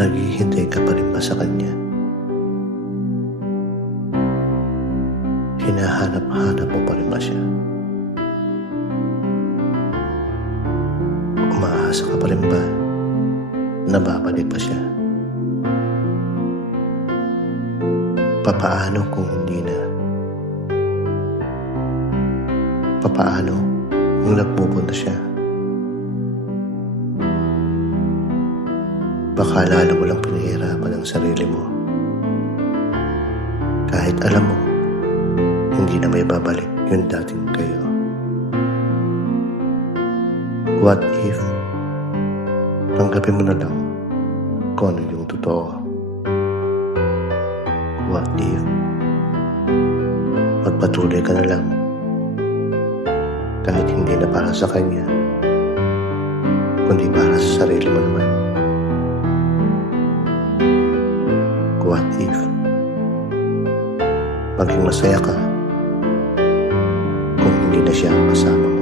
Naghihintay ka pa rin ba sa kanya? Hinahanap-hanap mo pa rin ba siya? Umaasa ka pa rin ba na babalik pa siya? Papaano kung hindi na? Papaano kung nagpupunta siya? Baka lalo mo lang pinahirapan ang sarili mo. Kahit alam mo, hindi na may babalik yung dating kayo. What if tanggapin mo na lang kung ano yung totoo? What if magpatuloy ka na lang kahit hindi na para sa kanya, kundi para sa sarili mo naman? What if maging masaya ka kung hindi na siya ang kasama mo?